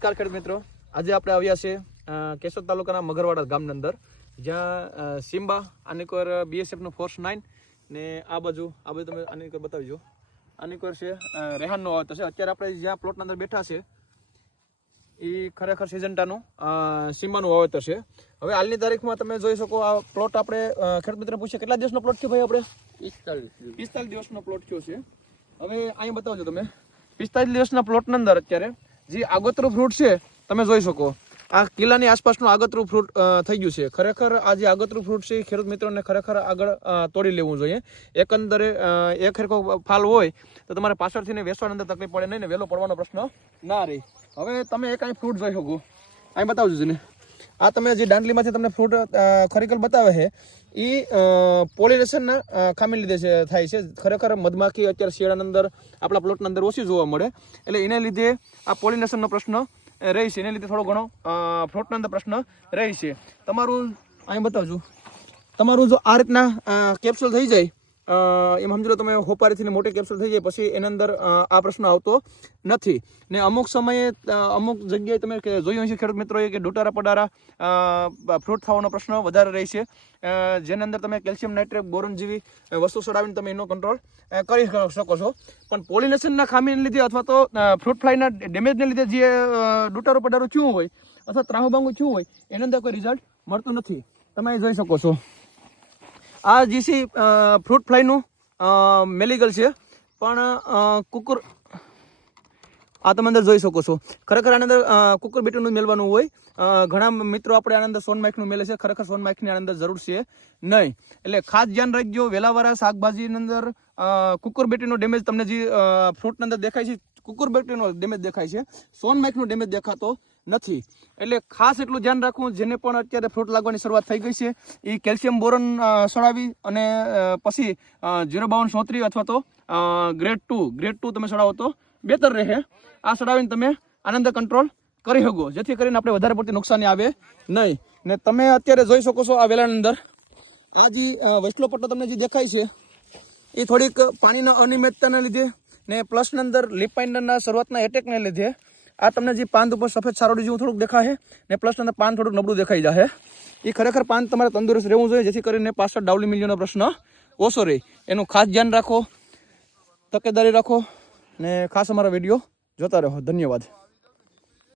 નમસ્કાર ખેડૂત મિત્રો, આજે આપણે આવ્યા છે કેશોદ તાલુકાના મગરવાડા ગામની અંદર, જ્યાં સિમ્બા આનીકોર BSF નું ફોર્સ 9 ને આ બાજુ તમે આનીકોર બતાવજો. આનીકોર છે રેહાનનો વાવેતર છે. અત્યારે આપણે જ્યાં પ્લોટના અંદર બેઠા છે એ ખરેખર સિજન્ટાનું સિમ્બાનું વાવેતર છે. હવે હાલની તારીખમાં તમે જોઈ શકો આ પ્લોટ આપણે ખેડૂત મિત્રને પૂછીએ કેટલા દિવસનો પ્લોટ થયો ભાઈ? આપણે 45 દિવસનો પ્લોટ થયો છે. હવે અહીં બતાવજો તમે 45 દિવસના પ્લોટની અંદર અત્યારે જે આગોતરું ફ્રૂટ છે તમે જોઈ શકો. આ કિલ્લાની આસપાસનું આગોતરું ફ્રૂટ થઈ ગયું છે. ખરેખર આ જે આગોતરું ફ્રૂટ છે ખેડૂત મિત્રોને ખરેખર આગળ તોડી લેવું જોઈએ. એકંદરે એક હરખો ફાલ હોય તો તમારે પાછળથી વેચવાની અંદર તકલીફ પડે નહીં ને વહેલો પડવાનો પ્રશ્ન ના રહે. હવે તમે એક અહીં ફ્રૂટ જોઈ શકો, અહીં બતાવજો ને. આ તમે જે દાંડલીમાંથી તમને ફ્રૂટ ખરેખર બતાવે છે એ પોલિનેશનના ખામી લીધે છે થાય છે. ખરેખર મધમાખી અત્યારે શિયાળાની અંદર આપણા પ્લોટના અંદર ઓછી જોવા મળે, એટલે એને લીધે આ પોલિનેશનનો પ્રશ્ન રહી છે. એને લીધે થોડો ઘણો ફ્રૂટના અંદર પ્રશ્ન રહી છે. તમારું અહીં બતાવજો, તમારું જો આ રીતના કેપ્સ્યુલ થઈ જાય એમ સમજો તમે હોપારીથી મોટી કેપ્સ્યુલ થઈ જાય પછી એની અંદર આ પ્રશ્ન આવતો નથી. ને અમુક સમયે અમુક જગ્યાએ તમે જોયું છે ખેડૂત મિત્રોએ કે ડોટારા પડારા ફ્રૂટ થવાનો પ્રશ્ન વધારે રહે છે, જેની અંદર તમે કેલ્શિયમ નાઇટ્રેટ બોરોન જેવી વસ્તુ ચડાવીને તમે એનો કંટ્રોલ કરી શકો છો. પણ પોલિનેશનના ખામીને લીધે અથવા તો ફ્રૂટ ફ્લાયના ડેમેજને લીધે જે ડોટારો પડારો થયું હોય અથવા ત્રાહુબાંગુ થયું હોય એની અંદર કોઈ રિઝલ્ટ મળતું નથી. તમે જોઈ શકો છો આ જીસી ફ્રૂટ ફ્લાયનું મેલિગલ છે, પણ કુકુર આ તમે અંદર જોઈ શકો છો. ખરેખર આની અંદર કુકર બેટીનું મેળવાનું હોય. ઘણા મિત્રો આપણે આની અંદર સોનમાખીનું મેલે છે. ખરેખર સોનમાખીની આની અંદર જરૂર છે નહીં, એટલે ખાસ ધ્યાન રાખજો. વેલાવાળા શાકભાજીની અંદર કુકર બેટીનો ડેમેજ તમને જે ફ્રૂટની અંદર દેખાય છે, કુકર બેટીનો ડેમેજ દેખાય છે, સોનમાખીનો ડેમેજ દેખાતો નથી. એટલે ખાસ એટલું ધ્યાન રાખવું. જેને પણ અત્યારે ફ્રૂટ લાગવાની શરૂઆત થઈ ગઈ છે એ કેલ્શિયમ બોરોન સડાવી અને પછી 05234 અથવા તો ગ્રેડ 2 તમે સડાવો તો બેતર રહે. આ સડાવીને તમે આનંદ કંટ્રોલ કરી શકો, જેથી કરીને આપણે વધારે પડતી નુકસાની આવે નહીં. ને તમે અત્યારે જોઈ શકો છો આ વેલાની અંદર આ જે વસલો પટ્ટો તમને જે દેખાય છે એ થોડીક પાણીના અનિયમિતતાના લીધે ને પ્લસની અંદર લીપ પાઇન્ડરના શરૂઆતના એટેકને લીધે આ તમને જે પાન ઉપર સફેદ સારોડી જેવું થોડુંક દેખાય ને પ્લસની અંદર પાન થોડુંક નબળું દેખાઈ જાય. એ ખરેખર પાન તમારે તંદુરસ્ત રહેવું જોઈએ, જેથી કરીને પાછળ ડાવલી મિલિયોનો પ્રશ્ન ઓછો રહે. એનું ખાસ ધ્યાન રાખો, તકેદારી રાખો ને ખાસ અમારા વિડીયો જોતા રહો. ધન્યવાદ.